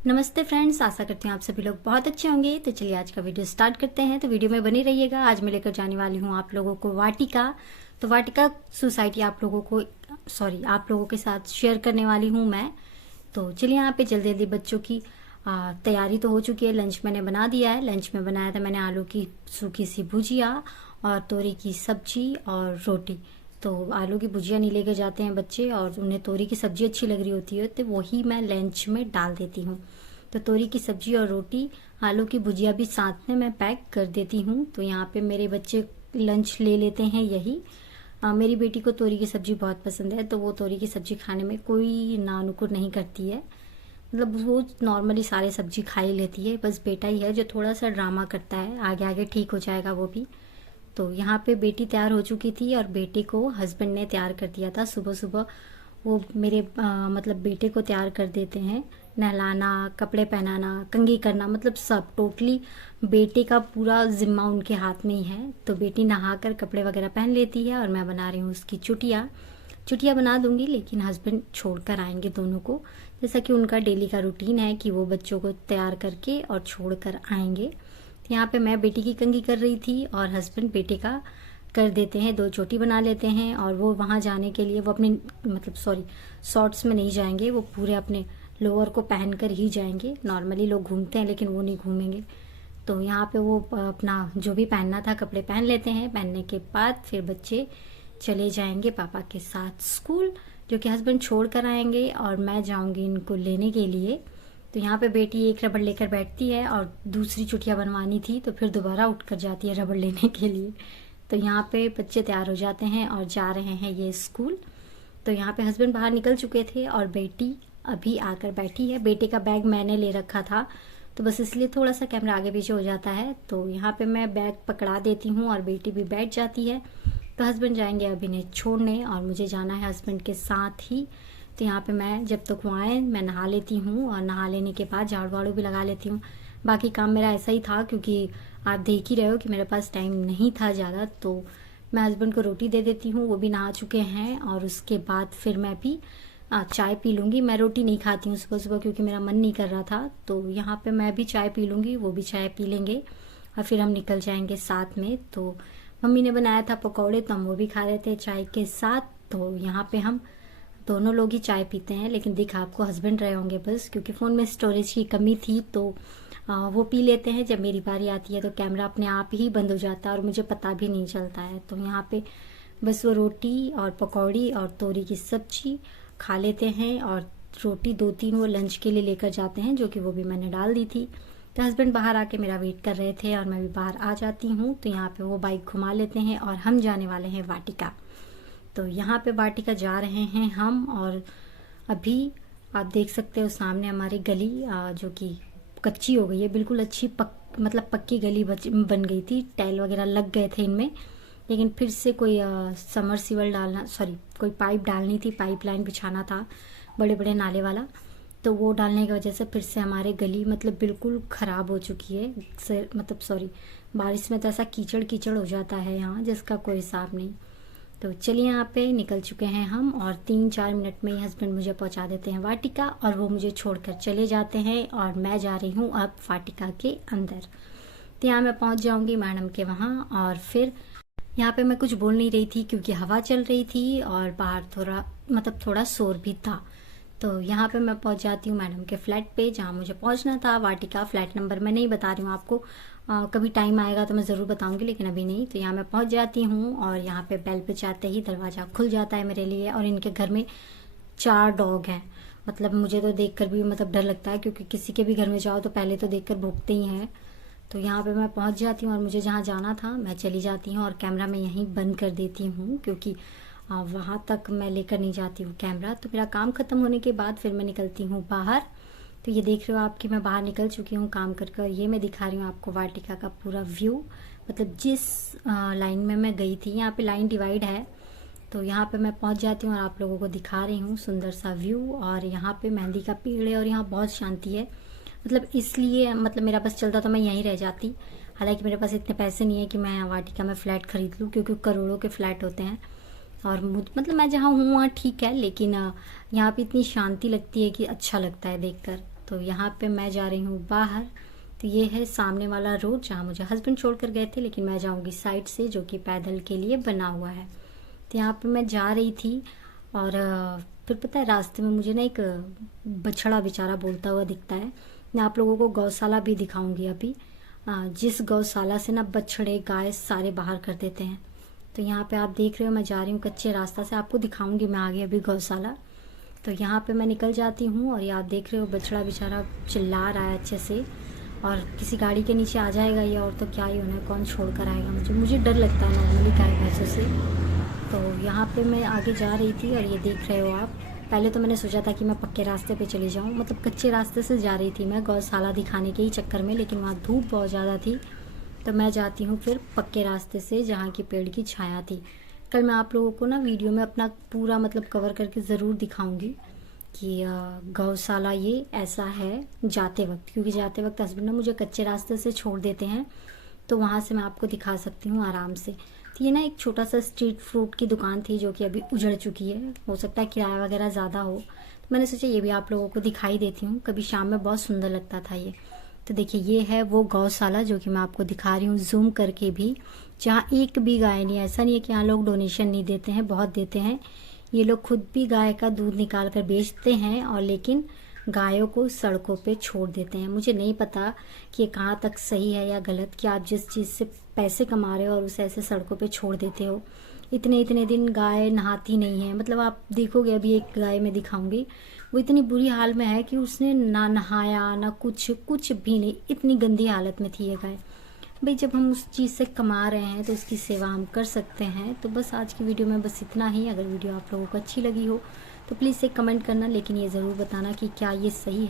नमस्ते फ्रेंड्स, आशा करती हूँ आप सभी लोग बहुत अच्छे होंगे। तो चलिए आज का वीडियो स्टार्ट करते हैं। तो वीडियो में बने रहिएगा। आज मैं लेकर जाने वाली हूँ आप लोगों को वाटिका। तो वाटिका सोसाइटी आप लोगों के साथ शेयर करने वाली हूँ मैं। तो चलिए यहाँ पे जल्दी जल्दी बच्चों की तैयारी तो हो चुकी है। लंच मैंने बना दिया है। लंच में बनाया था मैंने आलू की सूखी सी भुजिया और तोरी की सब्जी और रोटी। तो आलू की भुजिया नहीं लेके जाते हैं बच्चे और उन्हें तोरी की सब्जी अच्छी लग रही होती है, तो वही मैं लंच में डाल देती हूँ। तो तोरी की सब्जी और रोटी, आलू की भुजिया भी साथ में मैं पैक कर देती हूँ। तो यहाँ पे मेरे बच्चे लंच ले लेते हैं यही। मेरी बेटी को तोरी की सब्जी बहुत पसंद है, तो वो तोरी की सब्जी खाने में कोई ना नुकुर नहीं करती है। मतलब वो नॉर्मली सारे सब्जी खा ही लेती है। बस बेटा ही है जो थोड़ा सा ड्रामा करता है। आगे आगे ठीक हो जाएगा वो भी। तो यहाँ पे बेटी तैयार हो चुकी थी और बेटे को हस्बैंड ने तैयार कर दिया था। सुबह सुबह वो मेरे मतलब बेटे को तैयार कर देते हैं। नहलाना, कपड़े पहनाना, कंघी करना, मतलब सब टोटली बेटे का पूरा जिम्मा उनके हाथ में ही है। तो बेटी नहाकर कपड़े वगैरह पहन लेती है और मैं बना रही हूँ उसकी चुटिया। चुटिया बना दूंगी, लेकिन हस्बैंड छोड़ कर आएंगे दोनों को। जैसा कि उनका डेली का रूटीन है कि वो बच्चों को तैयार करके और छोड़ कर आएंगे। यहाँ पे मैं बेटी की कंघी कर रही थी और हस्बैंड बेटे का कर देते हैं। 2 चोटी बना लेते हैं और वो वहाँ जाने के लिए वो अपने शॉर्ट्स में नहीं जाएंगे। वो पूरे अपने लोअर को पहन कर ही जाएंगे। नॉर्मली लोग घूमते हैं लेकिन वो नहीं घूमेंगे। तो यहाँ पे वो अपना जो भी पहनना था कपड़े पहन लेते हैं। पहनने के बाद फिर बच्चे चले जाएंगे पापा के साथ स्कूल, जो कि हस्बैंड छोड़ कर आएंगे और मैं जाऊंगी इनको लेने के लिए। तो यहाँ पे बेटी एक रबड़ लेकर बैठती है और दूसरी चुटिया बनवानी थी, तो फिर दोबारा उठ कर जाती है रबड़ लेने के लिए। तो यहाँ पे बच्चे तैयार हो जाते हैं और जा रहे हैं ये स्कूल। तो यहाँ पे हस्बैंड बाहर निकल चुके थे और बेटी अभी आकर बैठी है। बेटे का बैग मैंने ले रखा था, तो बस इसलिए थोड़ा सा कैमरा आगे पीछे हो जाता है। तो यहाँ पे मैं बैग पकड़ा देती हूँ और बेटी भी बैठ जाती है। तो हस्बैंड जाएंगे अभी इन्हें छोड़ने और मुझे जाना है हस्बैंड के साथ ही। तो यहाँ पे मैं जब तक वो आए मैं नहा लेती हूँ और नहा लेने के बाद झाड़ू वाड़ू भी लगा लेती हूँ। बाकी काम मेरा ऐसा ही था, क्योंकि आप देख ही रहे हो कि मेरे पास टाइम नहीं था ज़्यादा। तो मैं हस्बैंड को रोटी दे देती हूँ, वो भी नहा चुके हैं और उसके बाद फिर मैं भी चाय पी लूँगी। मैं रोटी नहीं खाती हूँ सुबह सुबह क्योंकि मेरा मन नहीं कर रहा था। तो यहाँ पे मैं भी चाय पी लूँगी, वो भी चाय पी लेंगे और फिर हम निकल जाएंगे साथ में। तो मम्मी ने बनाया था पकौड़े, तो हम वो भी खा रहे थे चाय के साथ। तो यहाँ पे हम दोनों लोग ही चाय पीते हैं, लेकिन दिख आपको हस्बैंड रहे होंगे बस, क्योंकि फ़ोन में स्टोरेज की कमी थी। तो वो पी लेते हैं। जब मेरी बारी आती है तो कैमरा अपने आप ही बंद हो जाता है और मुझे पता भी नहीं चलता है। तो यहाँ पे बस वो रोटी और पकौड़ी और तोरी की सब्जी खा लेते हैं और रोटी 2-3 वो लंच के लिए लेकर जाते हैं, जो कि वो भी मैंने डाल दी थी। तो हस्बैंड बाहर आके मेरा वेट कर रहे थे और मैं भी बाहर आ जाती हूँ। तो यहाँ पे वो बाइक घुमा लेते हैं और हम जाने वाले हैं वाटिका। तो यहाँ पे वाटिका जा रहे हैं हम। और अभी आप देख सकते हो सामने हमारी गली जो कि कच्ची हो गई है, बिल्कुल अच्छी मतलब पक्की गली बन गई थी। टाइल वगैरह लग गए थे इनमें, लेकिन फिर से कोई कोई पाइप डालनी थी, पाइप लाइन बिछाना था बड़े बड़े नाले वाला। तो वो डालने की वजह से फिर से हमारी गली मतलब बिल्कुल ख़राब हो चुकी है। बारिश में तो ऐसा कीचड़ कीचड़ हो जाता है यहाँ जिसका कोई हिसाब नहीं। तो चलिए यहाँ पे निकल चुके हैं हम और 3-4 मिनट में ही हस्बैंड मुझे पहुँचा देते हैं वाटिका और वो मुझे छोड़कर चले जाते हैं और मैं जा रही हूँ अब वाटिका के अंदर। तो यहाँ मैं पहुँच जाऊँगी मैडम के वहाँ और फिर यहाँ पे मैं कुछ बोल नहीं रही थी क्योंकि हवा चल रही थी और बाहर थोड़ा शोर भी था। तो यहाँ पे मैं पहुँच जाती हूँ मैडम के फ्लैट पे जहाँ मुझे पहुँचना था। वाटिका फ्लैट नंबर मैं नहीं बता रही हूँ आपको, कभी टाइम आएगा तो मैं ज़रूर बताऊँगी, लेकिन अभी नहीं। तो यहाँ मैं पहुँच जाती हूँ और यहाँ पे बेल पे जाते ही दरवाज़ा खुल जाता है मेरे लिए। और इनके घर में 4 डॉग हैं। मतलब मुझे तो देख कर भी मतलब डर लगता है, क्योंकि किसी के भी घर में जाओ तो पहले तो देख कर भौंकते ही हैं। तो यहाँ पे मैं पहुँच जाती हूँ और मुझे जहाँ जाना था मैं चली जाती हूँ और कैमरा मैं यहीं बंद कर देती हूँ, क्योंकि वहाँ तक मैं लेकर नहीं जाती हूँ कैमरा। तो मेरा काम ख़त्म होने के बाद फिर मैं निकलती हूँ बाहर। तो ये देख रहे हो आप कि मैं बाहर निकल चुकी हूँ काम करके और ये मैं दिखा रही हूँ आपको वाटिका का पूरा व्यू। मतलब जिस लाइन में मैं गई थी, यहाँ पे लाइन डिवाइड है, तो यहाँ पे मैं पहुँच जाती हूँ और आप लोगों को दिखा रही हूँ सुंदर सा व्यू। और यहाँ पे मेहंदी का पेड़ है और यहाँ बहुत शांति है। मतलब इसलिए मतलब मेरा बस चलता तो मैं यहीं रह जाती। हालांकि मेरे पास इतने पैसे नहीं है कि मैं वाटिका में फ़्लैट ख़रीद लूँ, क्योंकि करोड़ों के फ़्लैट होते हैं। और मैं जहाँ हूँ वहाँ ठीक है, लेकिन यहाँ पे इतनी शांति लगती है कि अच्छा लगता है देखकर। तो यहाँ पे मैं जा रही हूँ बाहर। तो ये है सामने वाला रोड जहाँ मुझे हस्बैंड छोड़ कर गए थे, लेकिन मैं जाऊँगी साइड से जो कि पैदल के लिए बना हुआ है। तो यहाँ पे मैं जा रही थी और फिर पता है रास्ते में मुझे ना एक बछड़ा बेचारा बोलता हुआ दिखता है। मैं आप लोगों को गौशाला भी दिखाऊंगी अभी, जिस गौशाला से ना बछड़े गाय सारे बाहर कर देते हैं। तो यहाँ पे आप देख रहे हो मैं जा रही हूँ कच्चे रास्ता से, आपको दिखाऊंगी मैं आगे अभी गौशाला। तो यहाँ पे मैं निकल जाती हूँ और ये आप देख रहे हो बछड़ा बेचारा चिल्ला रहा है अच्छे से, और किसी गाड़ी के नीचे आ जाएगा ये, और तो क्या ही होना है, कौन छोड़ कर आएगा। मुझे डर लगता है नॉर्मली गाय भैंसों से। तो यहाँ पे मैं आगे जा रही थी और ये देख रहे हो आप, पहले तो मैंने सोचा था कि मैं पक्के रास्ते पे चली जाऊँ, मतलब कच्चे रास्ते से जा रही थी मैं गौशाला दिखाने के ही चक्कर में, लेकिन वहाँ धूप बहुत ज़्यादा थी। तो मैं जाती हूँ फिर पक्के रास्ते से जहाँ की पेड़ की छाया थी। कल मैं आप लोगों को ना वीडियो में अपना पूरा मतलब कवर करके ज़रूर दिखाऊंगी कि गौशाला ये ऐसा है जाते वक्त, क्योंकि जाते वक्त हस्बैंड ना मुझे कच्चे रास्ते से छोड़ देते हैं, तो वहाँ से मैं आपको दिखा सकती हूँ आराम से। तो ये ना एक छोटा सा स्ट्रीट फ्रूट की दुकान थी जो कि अभी उजड़ चुकी है, हो सकता है किराया वगैरह ज़्यादा हो, तो मैंने सोचा ये भी आप लोगों को दिखाई देती हूँ। कभी शाम में बहुत सुंदर लगता था ये। तो देखिए ये है वो गौशाला जो कि मैं आपको दिखा रही हूँ जूम करके भी, जहाँ एक भी गाय नहीं। ऐसा नहीं है कि यहाँ लोग डोनेशन नहीं देते हैं, बहुत देते हैं। ये लोग खुद भी गाय का दूध निकाल कर बेचते हैं, और लेकिन गायों को सड़कों पे छोड़ देते हैं। मुझे नहीं पता कि ये कहाँ तक सही है या गलत, कि आप जिस चीज़ से पैसे कमा रहे हो और उसे ऐसे सड़कों पे छोड़ देते हो। इतने इतने दिन गाय नहाती नहीं है, मतलब आप देखोगे अभी एक गाय मैं दिखाऊंगी, वो इतनी बुरी हाल में है कि उसने ना नहाया ना कुछ भी नहीं, इतनी गंदी हालत में थी ये गाय। भाई जब हम उस चीज़ से कमा रहे हैं तो उसकी सेवा हम कर सकते हैं। तो बस आज की वीडियो में बस इतना ही। अगर वीडियो आप लोगों को अच्छी लगी हो तो प्लीज़ एक कमेंट करना, लेकिन ये ज़रूर बताना कि क्या ये सही है।